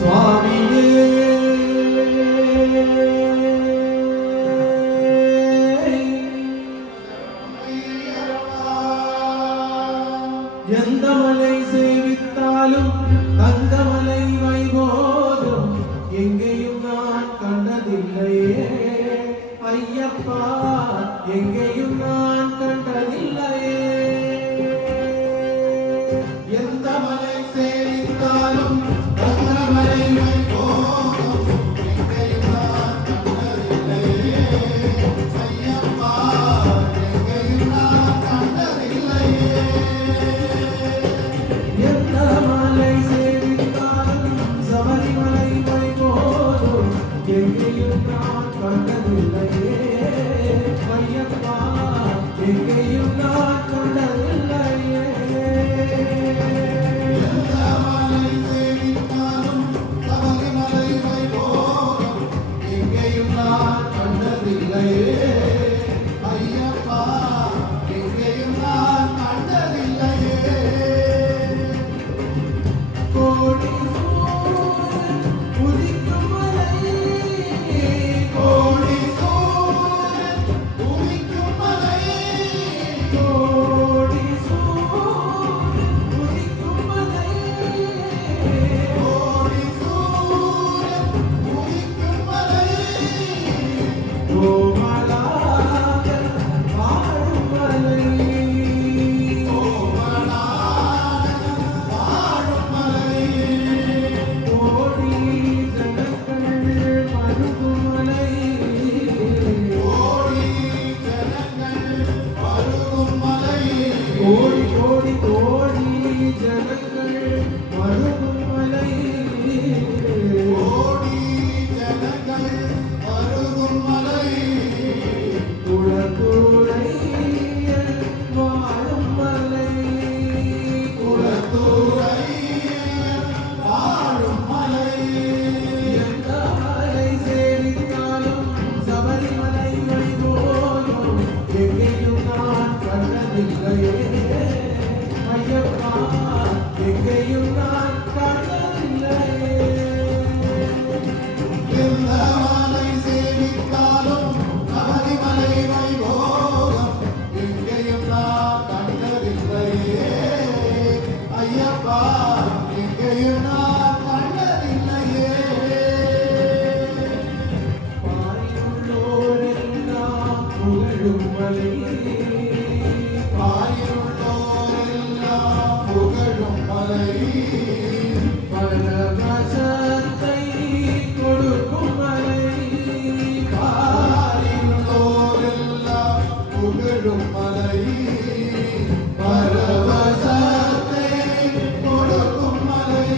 சுவாமியே எந்த மலை சேவித்தாலும் தங்கமலை வைபோகம் எங்கேயும் நான் கண்டதில்லையே ஐயப்பா, எங்கேயும் நான் கண்டதில்லையே. எந்த மலை சேவித்தாலும் தங்கமலை வைபோகம் எங்கேயும் நான் கண்டதில்லையே ஐயப்பா, எங்கேயும் நான் கண்டதில்லையே. எங்கேயும் நான் கண்டதில்லையே ஐயப்பா, எங்கேயும் நான் கண்டதில்லையே. எந்த மலை சேவித்தாலும் சபரிமலை வைபோகம் எங்கேயும் நான் கண்டதில்லையே ஐயப்பா, எங்கேயும் நான் கண்டதில்லையே. கோடி கோடி கோடி கோடி ஜனங்கள் மருகும் மலை, கோடி ஜனங்கள் மருகும் மலை, குளத்தூரை வாழும் மலை, குளத்தூரை வாழும் மலை. எந்த மலை சேவித்தாலும் சபரிமலை வைபோகம் எங்கேயும் நான் கண்டதில்லையே ஐயப்பா, எங்கேயும் நான் கண்டதில்லையே. எந்த மலை சேவித்தாலும் சபரிமலை வைபோகம் எங்கேயும் நான் கண்டதில்லையே ஐயப்பா, எங்கேயும் நான் கண்டதில்லையே. பாரியுள்ளோரெல்லாம் புகழும் மலை, புகழும் மலை, பரவசத்தை கொடுக்கும் மலை, பாரியுள்ளோரெல்லாம் புகழும் மலை, பரவசத்தை கொடுக்கும் மலை.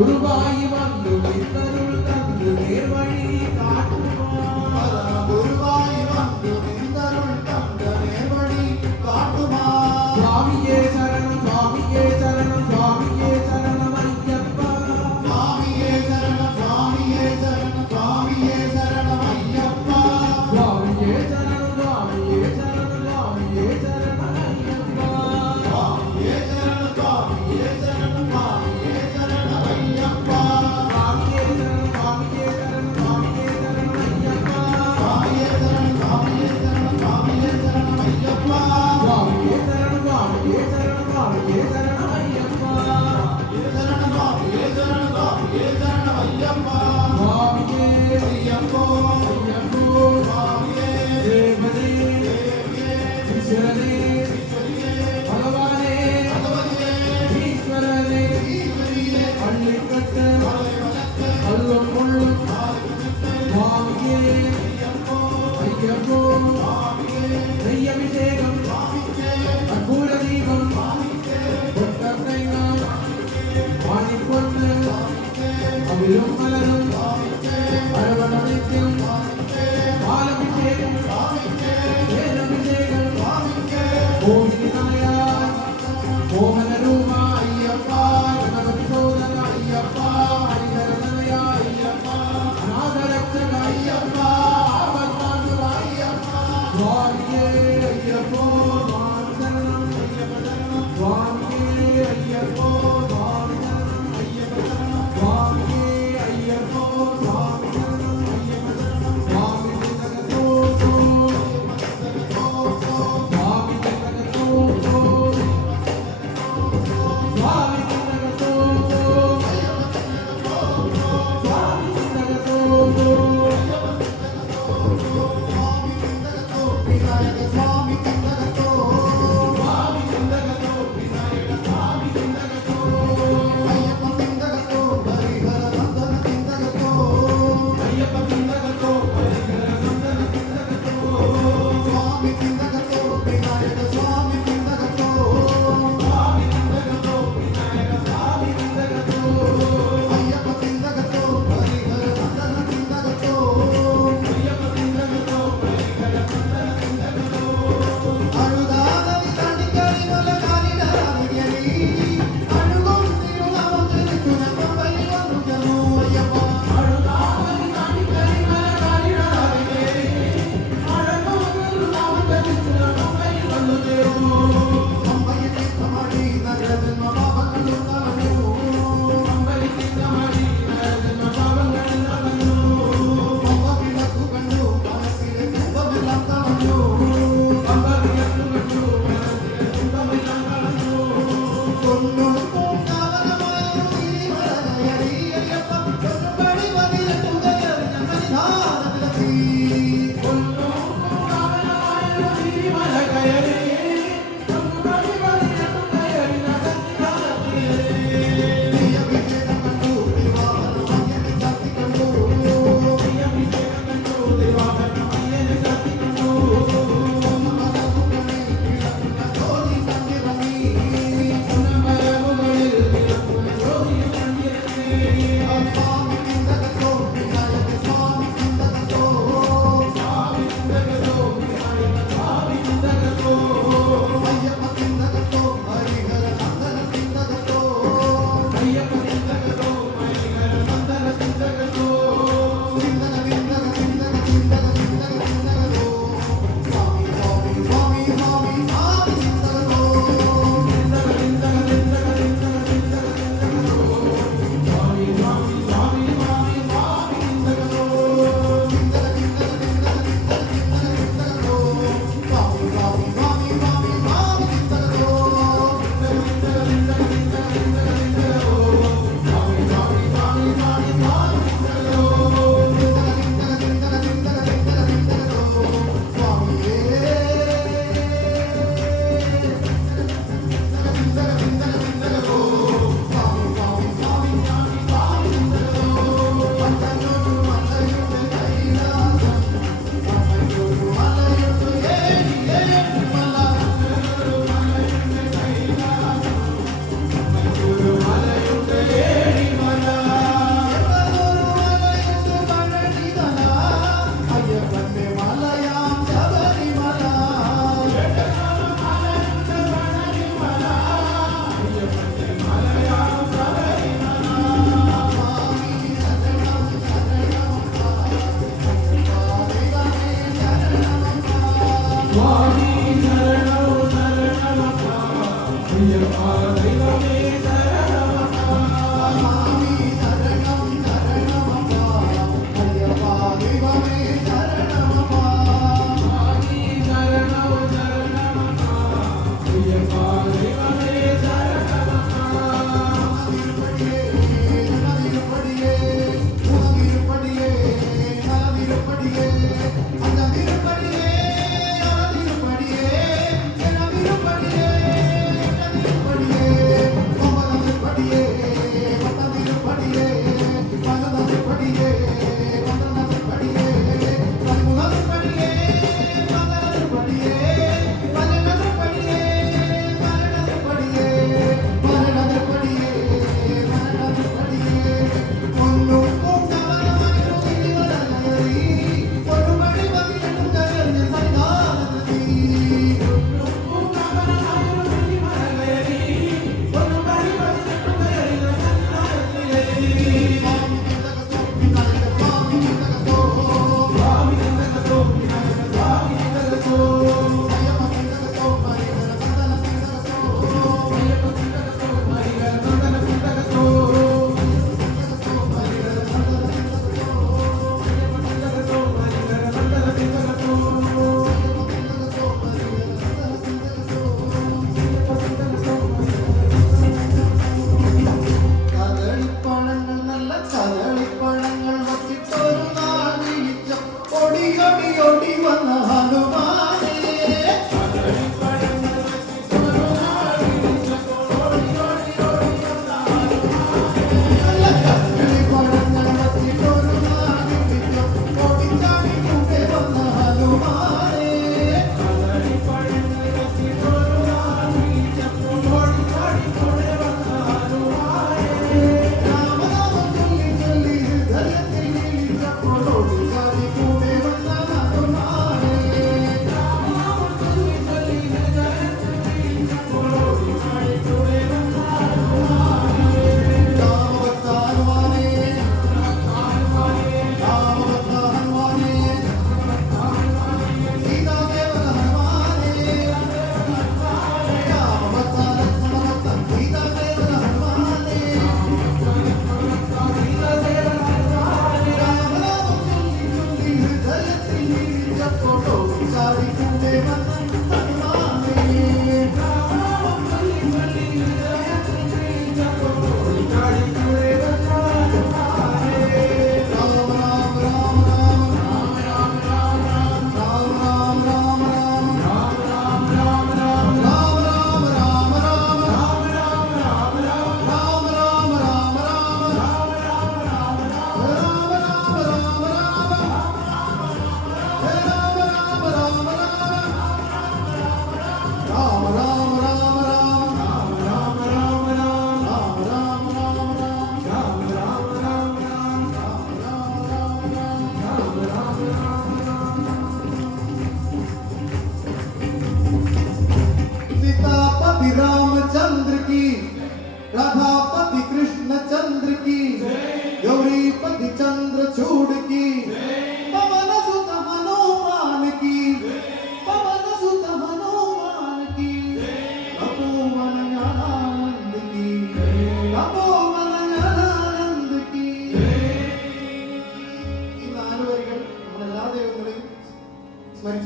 குருவாய் வந்து நின்றருள் தந்து நேர்வழி காட்டுவார். குருவாய் வந்து நின்றருள் தந்த நேர்வழி காட்டுவார். சுவாமியே சரணம் சுவாமியே சரணம் சுவாமியே சரணம் ஐயப்பா. சுவாமியே சரணம் சுவாமியே சரணம் சுவாமியே சரணம் ஐயப்பா. சுவாமியே சரணம் சுவாமியே சரணம் சுவாமியே சரணம் ஐயப்பா. சுவாமியே சரணம் சுவாமியே சரணம் சுவாமியே சரணம் ஐயப்பா. சுவாமியே சரணம் சுவாமியே சரணம் சுவாமியே சரணம் ஐயப்பா. சுவாமியே சரணம் சுவாமியே சரணம் சுவாமியே சரணம் ஐயப்பா. சுவாமியே சரணம் சுவாமியே சரணம் சுவாமியே சரணம் ஐயப்பா. சரணம் சுவாமியே சரணம் சுவாமியே சரணம் ஐயப்பா. சுவாமியே ஐயப்போ ஐயப்போ சுவாமியே தேவனே தேவியே ஈஸ்வரனே ஈஸ்வரியே பகவானே பகவதியே ஈஸ்வரனே ஈஸ்வரியே பள்ளிக்கட்ட அல்லும் கொள்ளும் சுவாமியே ஐயப்போ ஐயப்போ சுவாமியே நெய்யபிஷேகம் சுவாமிக்கே கற்பூர தீபம் சுவாமிக்கே பொட்டத்தைங்காய் வாணிக்கொண்டு அவிழும் மலரும் அரவணைக்கும் பாலபிஷேகம் வேலபிஷேகம் ஓம் நாயார் மோகன ரூபா ஐயப்பா கணபதி சோதர ஐயப்பா ஹரிஹரதனயா ஐயப்பா அநாதரட்சக ஐயப்பா ஆபத்நாசக ஐயப்பா. சுவாமியே ஐயப்போ சுவாமி சரணம் ஐயப்ப சரணம். சுவாமியே ஐயப்போ சுவாமி சரணம் ஐயப்ப சரணம். சுவாமியே ஐயப்போ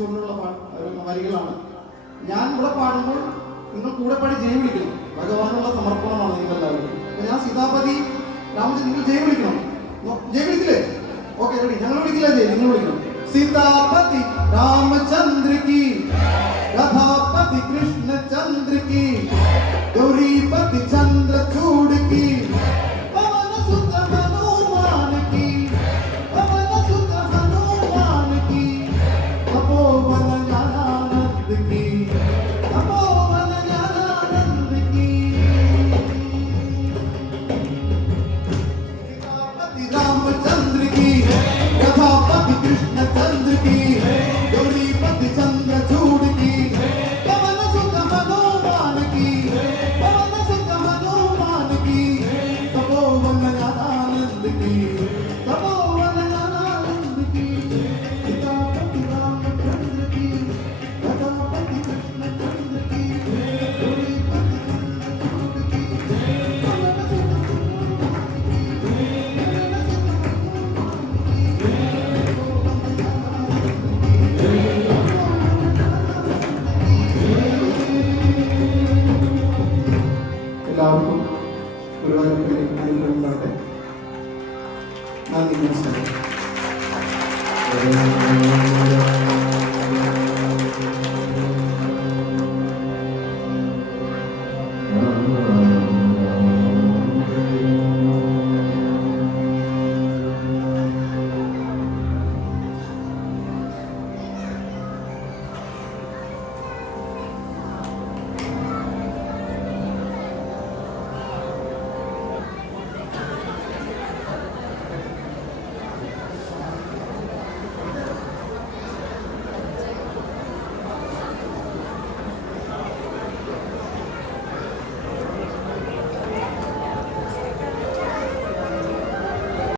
അനുസ്മരിച്ചുകൊണ്ടുള്ള വരികളാണ്. ഞാൻ ഇവിടെ പാടുമ്പോൾ നിങ്ങൾ കൂടെ പാടി ജയ വിളിക്കണം. ഭഗവാനുള്ള സമർപ്പണമാണ് നിങ്ങൾ എല്ലാവരും. അപ്പൊ ഞാൻ സീതാപതി രാമചന്ദ്രൻ, നിങ്ങൾ ജയ വിളിക്കണം. ജയ വിളിക്കില്ലേ? Okay, ready. ഞങ്ങൾ വിളിക്കില്ല, ജയ നിങ്ങൾ വിളിക്കണം. सीतापति रामचंद्र की, राधापति कृष्ण चंद्र की, गौरीपति चंद्रचूड़ की, पवन सुत हनुमान की, पवन सुत हनुमान की, तपोवन ज्ञानानंद की, तपोवन ज्ञानानंद की। सीतापति रामचंद्र की, राधापति कृष्ण चंद्र की, गौरीपति चंद्रचूड़ की, पवन सुत हनुमान की, पवन सुत हनुमान की, तपोवन ज्ञानानंद की, तपोवन ज्ञानानंद की। सीतापति रामचंद्र की, राधापति कृष्ण चंद्र की, गौरीपति चंद्रचूड़ की, पवन सुत എല്ലാവർക്കും ഗുരുവായൂരപ്പനെ അനുഗ്രഹം ഉണ്ടാകട്ടെ. നന്ദി, നമസ്കാരം.